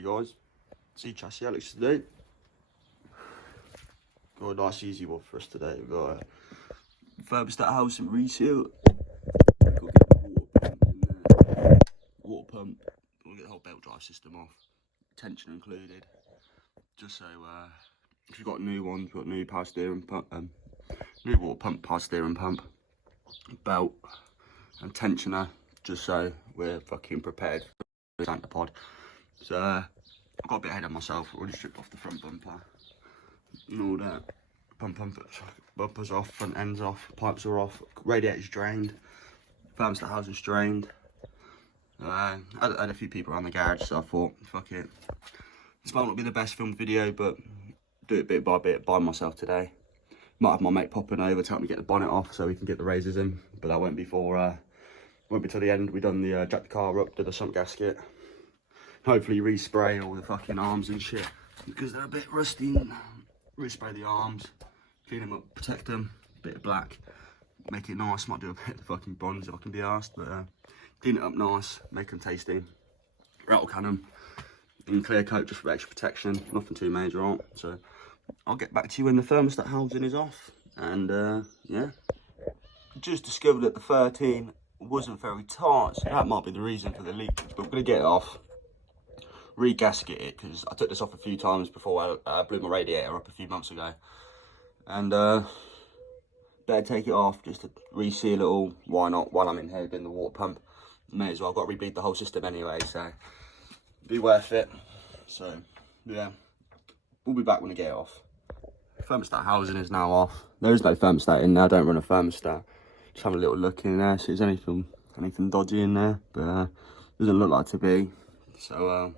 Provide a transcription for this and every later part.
Hey guys, see chassis Alex today. Got a nice easy one for us today. We've got a thermostat house and reseal. Got to get the water pump in there. Water pump. We'll get the whole belt drive system off, tension included. Just so if you've got new ones, we've got new power steering pump, new water pump, power steering pump, belt and tensioner. Just so we're fucking prepared for the pod. So I got a bit ahead of myself. Already stripped off the front bumper and all that. Bumpers off, front ends off, pipes are off, radiator's drained, thermostat house is drained. I had a few people around the garage, so I thought, fuck it. This might not be the best filmed video, but do it bit by myself today. Might have my mate popping over to help me get the bonnet off so we can get the razors in, but that won't be till the end. We done the jack the car up, did the sump gasket. Hopefully respray all the fucking arms and shit because they're a bit rusty. Respray the arms, clean them up, protect them, bit of black, make it nice. Might do a bit of fucking bronze if I can be asked, but clean it up nice, make them tasty, rattle can them, and clear coat just for extra protection. Nothing too major on. So I'll get back to you when the thermostat housing is off. And yeah, just discovered that the 13 wasn't very tight, so that might be the reason for the leakage. But we're gonna get it off, re-gasket it, because I took this off a few times before I blew my radiator up a few months ago, and better take it off just to reseal it all. Why not, while I'm in here doing the water pump? May as well. I've got to rebleed the whole system anyway, so be worth it. So yeah, we'll be back when I get it off. Thermostat housing is now off. There is no thermostat in there. I don't run a thermostat. Just have a little look in there, see if there's anything dodgy in there, but doesn't look like to be. So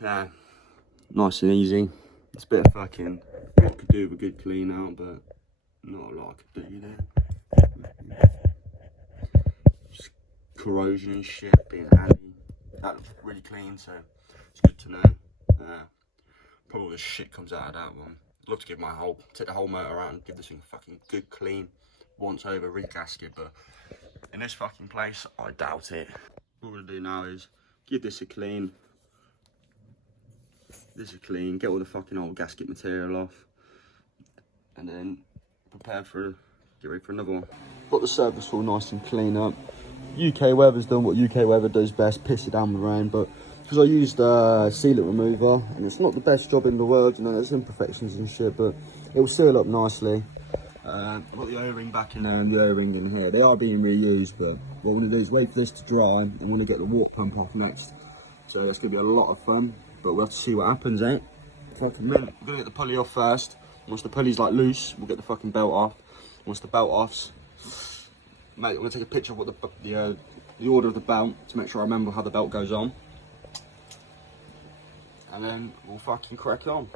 yeah, nice and easy. It's a bit of fucking what I could do with a good clean out, but not a lot I could do there. Just corrosion and shit being added. That looks really clean, so it's good to know. Probably all the shit comes out of that one. I'd love to give take the whole motor out and give this thing a fucking good clean once over, re-gasket, but in this fucking place, I doubt it. What we're gonna do now is give this a clean. Get all the fucking old gasket material off, and then get ready for another one. Got the surface all nice and clean up. UK weather's done what UK weather does best, piss it down with rain, but because I used sealant remover, and it's not the best job in the world, you know, there's imperfections and shit, but it will seal up nicely. I've got the O-ring back in there and the O-ring in here. They are being reused, but what I want to do is wait for this to dry and I want to get the water pump off next. So that's going to be a lot of fun, but we'll have to see what happens, eh? Fucking minute. We're going to get the pulley off first. Once the pulley's like loose, we'll get the fucking belt off. Once the belt off's, mate, I'm going to take a picture of what the order of the belt to make sure I remember how the belt goes on. And then we'll fucking crack on.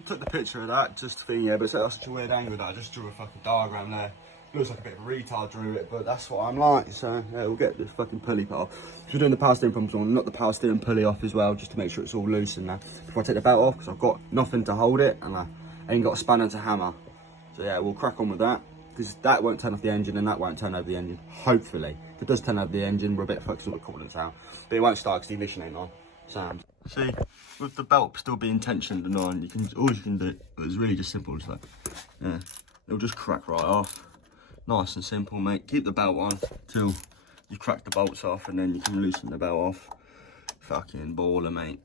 I took the picture of that just thinking, yeah, but that's such a weird angle that I just drew a fucking diagram there. Looks like a bit of a retard drew it, but that's what I'm like. So yeah, we'll get this fucking pulley put off. So we're doing the power steering pumps on, not the power steering pulley off as well, just to make sure it's all loose and that. Before I take the belt off, because I've got nothing to hold it and I ain't got a spanner to hammer. So yeah, we'll crack on with that, because that won't turn off the engine and that won't turn over the engine, hopefully. If it does turn over the engine, we're a bit fucked with the coolants out, but it won't start because the ignition ain't on. Sound. See, with the belt still being tensioned and on, all you can do is really just simple. It's like, yeah, it'll just crack right off. Nice and simple, mate. Keep the belt on till you crack the bolts off, and then you can loosen the belt off. Fucking baller, mate.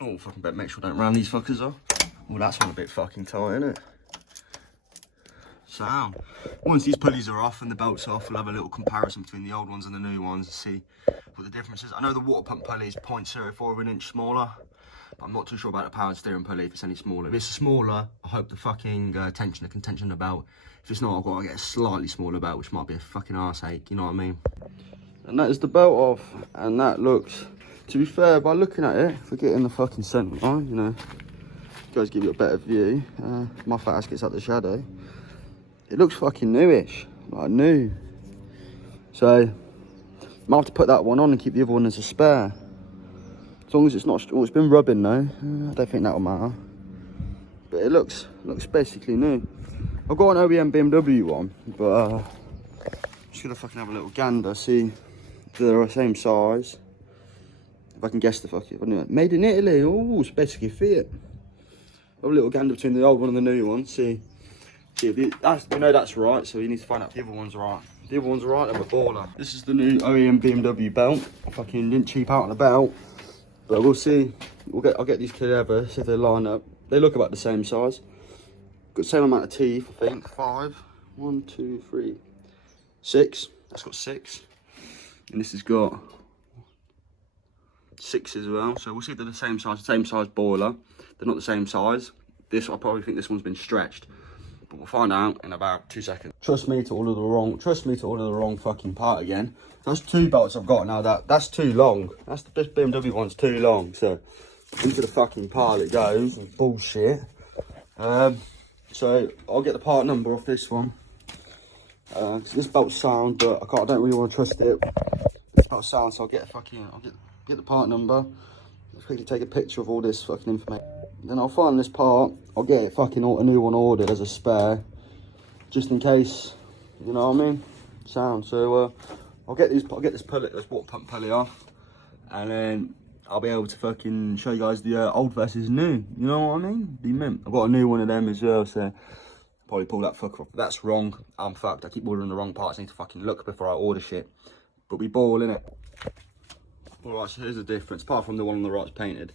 Oh, fucking better make sure I don't round these fuckers off. Well, that's one a bit fucking tight, isn't it? Sound. Once these pulleys are off and the belt's off, we'll have a little comparison between the old ones and the new ones and see what the difference is. I know the water pump pulley is 0.04 of an inch smaller, but I'm not too sure about the power steering pulley if it's any smaller. If it's smaller, I hope the fucking tensioner can tension the belt. If it's not, I've got to get a slightly smaller belt, which might be a fucking arse ache, you know what I mean? And that is the belt off, and that looks, to be fair, by looking at it, if we get in the fucking centre line, you know, guys give you a better view. My fat ass gets out the shadow. It looks fucking newish, like new. So, I might have to put that one on and keep the other one as a spare. As long as it's not, oh, it's been rubbing though. I don't think that'll matter. But it looks basically new. I've got an OEM BMW one, but I'm just gonna fucking have a little gander, see if they're the same size. If I can guess the fucking, made in Italy. Oh, it's basically fit. Have a little gander between the old one and the new one. See if that's, we know that's right, so you need to find out if the other one's right. If the other one's right, then we're baller. This is the new OEM BMW belt. I fucking didn't cheap out on the belt, but we'll see. I'll get these together, see if they line up. They look about the same size. Got the same amount of teeth, I think. 5. 1, 2, 3, 6. That's got 6. And this has got 6 as well. So we'll see if they're the same size boiler. They're not the same size. This, I probably think this one's been stretched, but we'll find out in about 2 seconds. Trust me to order the wrong fucking part again. That's 2 belts I've got now. That's too long. This BMW one's too long. So into the fucking pile it goes. Bullshit. So I'll get the part number off this one. This belt's sound, but I don't really want to trust it. This belt's sound, so I'll get the part number. Let's quickly take a picture of all this fucking information. Then I'll find this part. I'll get it fucking a new one ordered as a spare, just in case. You know what I mean? Sound. So I'll get this water pump pulley off, and then I'll be able to fucking show you guys the old versus new. You know what I mean? The mint. I've got a new one of them as well, so probably pull that fucker off. That's wrong. I'm fucked. I keep ordering the wrong parts. I need to fucking look before I order shit. But we ball, innit? Alright, so here's the difference. Apart from the one on the right's painted.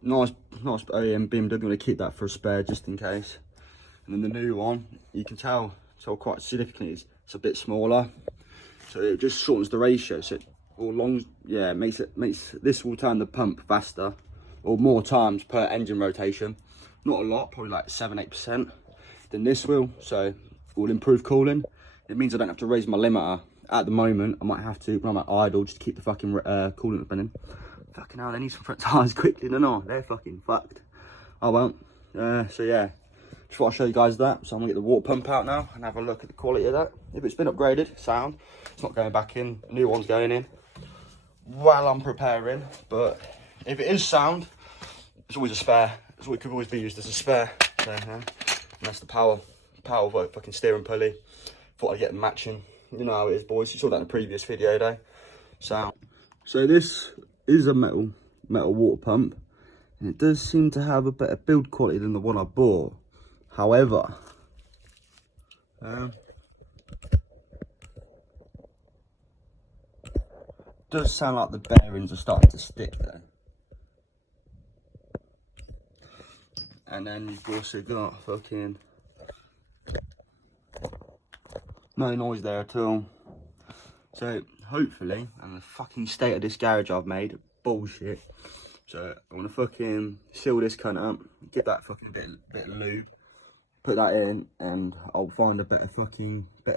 Nice OEM BMW. I'm going to keep that for a spare just in case. And then the new one, you can tell quite significantly it's a bit smaller. So it just shortens the ratio. So makes this will turn the pump faster, or more times per engine rotation. Not a lot, probably like 7-8% than this will. So it will improve cooling. It means I don't have to raise my limiter. At the moment, I might have to when I'm at idle just to keep the fucking coolant running. Fucking hell, they need some front tyres quickly, no, they're fucking fucked. Oh well. So yeah, just thought I'd show you guys that. So I'm gonna get the water pump out now and have a look at the quality of that. If it's been upgraded, sound. It's not going back in. A new one's going in while I'm preparing. But if it is sound, it's always a spare. It could always be used as a spare. So yeah, and that's the power fucking steering pulley. Thought I'd get them matching. You know how it is, boys. You saw that in the previous video, though. So this is a metal water pump, and it does seem to have a better build quality than the one I bought. However, does sound like the bearings are starting to stick there. And then you've also got fucking no noise there at all. So hopefully, and the fucking state of this garage I've made, bullshit. So I want to fucking seal this cunt up, get that fucking bit of lube, put that in, and I'll find a better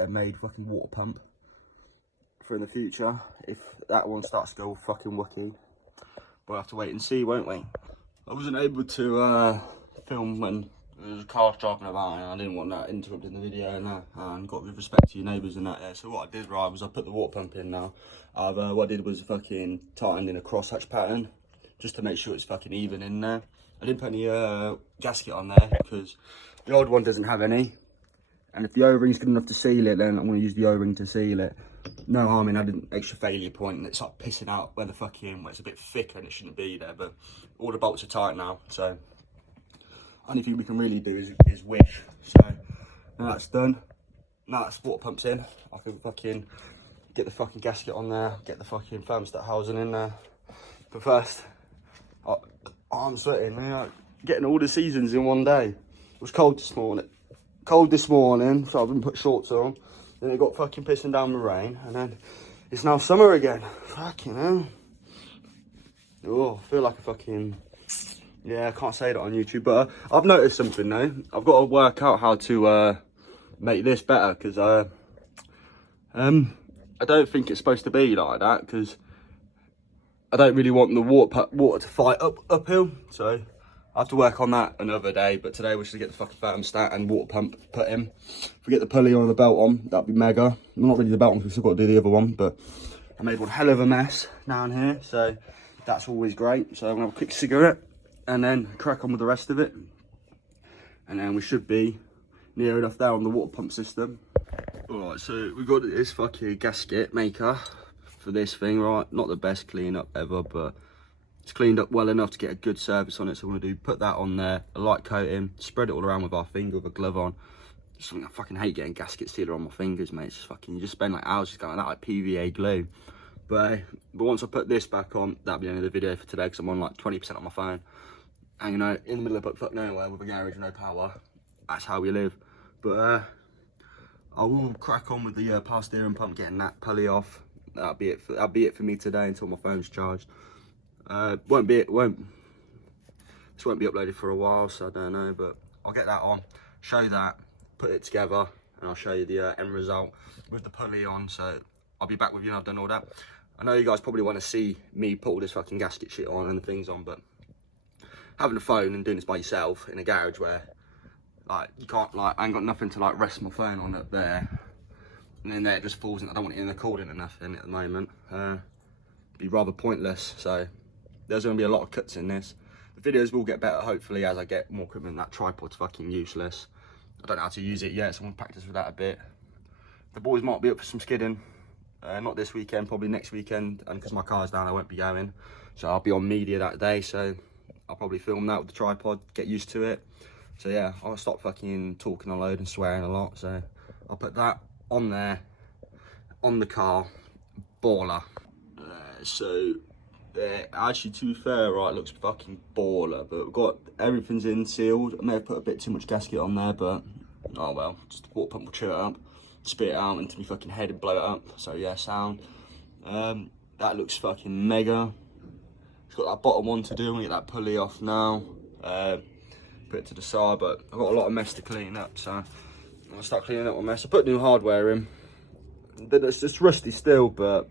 made fucking water pump for in the future. If that one starts to go fucking wookie, we'll have to wait and see, won't we? I wasn't able to film when there was cars driving about, and I didn't want that interrupting the video and got with respect to your neighbours and that there. So what I did, right, was I put the water pump in now. What I did was fucking tightened in a crosshatch pattern just to make sure it's fucking even in there. I didn't put any gasket on there because the old one doesn't have any. And if the O-ring's good enough to seal it, then I'm going to use the O-ring to seal it. No harm in adding extra failure point, and it's like pissing out where it's a bit thicker and it shouldn't be there. But all the bolts are tight now, so only thing we can really do is wish. So now that's done. Now that water pump's in, I can fucking get the fucking gasket on there, get the fucking thermostat housing in there. But first, I'm sweating, getting all the seasons in one day. It was cold this morning, so I didn't put shorts on. Then it got fucking pissing down with rain, and then it's now summer again. Fucking hell. Oh, I feel like a fucking, yeah, I can't say that on YouTube, but I've noticed something though. I've got to work out how to make this better, because I don't think it's supposed to be like that, because I don't really want the water to fight uphill. So I have to work on that another day, but today we should get the fucking thermostat and water pump put in. If we get the pulley on the belt on, that'd be mega. Well, not really the belt on, because we've still got to do the other one, but I made one hell of a mess down here, so that's always great. So I'm gonna have a quick cigarette and then crack on with the rest of it, and then we should be near enough there on the water pump system. All right, so we've got this fucking gasket maker for this thing, right? Not the best clean up ever, but it's cleaned up well enough to get a good service on it. So we're gonna put that on there, a light coating, spread it all around with our finger with a glove on. Something I fucking hate, getting gasket sealer on my fingers, mate. It's just fucking, you just spend like hours just going like that, like PVA glue. But once I put this back on, that'll be the end of the video for today, because I'm on like 20% on my phone. And you know, in the middle of fuck nowhere with a garage, no power. That's how we live. But I will crack on with the power steering pump, getting that pulley off. That'll be it for me today until my phone's charged. This won't be uploaded for a while, so I don't know, but I'll get that on, show that, put it together, and I'll show you the end result with the pulley on. So I'll be back with you when I've done all that. I know you guys probably want to see me put all this fucking gasket shit on and the things on, but having a phone and doing this by yourself in a garage where like you can't, like, I ain't got nothing to like rest my phone on up there, and then there it just falls in. I don't want it in the cording or nothing at the moment. Be rather pointless. So there's going to be a lot of cuts in this. The videos will get better hopefully as I get more equipment. That tripod's fucking useless. I don't know how to use it yet, so I'm going to practice with that a bit. The boys might be up for some skidding. Not this weekend, probably next weekend, and because my car's down I won't be going, so I'll be on media that day, so I'll probably film that with the tripod, get used to it. So yeah, I'll stop fucking talking a load and swearing a lot, so I'll put that on there, on the car, baller. Actually, to be fair, right, looks fucking baller, but we've got everything's in sealed. I may have put a bit too much gasket on there, but oh well, just the water pump will chew it up, spit it out into my fucking head and blow it up. So yeah, sound. That looks fucking mega. It's got that bottom one to do. I'm gonna get that pulley off now. Put it to the side, but I've got a lot of mess to clean up, so I'm gonna start cleaning up my mess. I put new hardware in. It's just rusty still, but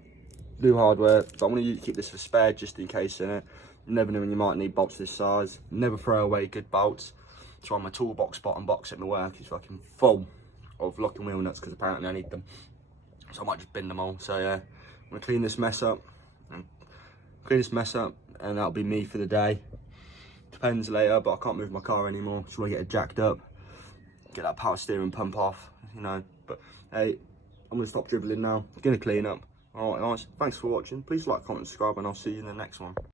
new hardware. But I'm gonna keep this for spare just in case, innit? You never know when you might need bolts this size. Never throw away good bolts. That's why my toolbox bottom box at my work is fucking full of lock and wheel nuts, because apparently I need them. So I might just bin them all. So yeah, I'm gonna clean this mess up, and that'll be me for the day. Depends later, but I can't move my car anymore. Just want to get it jacked up, get that power steering pump off, you know. But hey, I'm gonna stop dribbling now. I'm gonna clean up. All right, guys. Thanks for watching. Please like, comment, subscribe, and I'll see you in the next one.